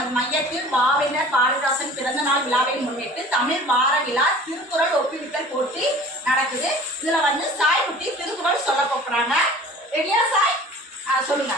நமது மையத்தில் பாவேந்தர் பாரதிதாசன் பிறந்த நாள் விழாவை முன்னிட்டு தமிழ் வார விழா திருக்குறள் ஒப்புவித்தல் போட்டி நடக்குது. இதுல வந்து சாய் குட்டி திருக்குறள் சொல்ல போறாங்க. ரெடியா சாய்? சொல்லுங்க.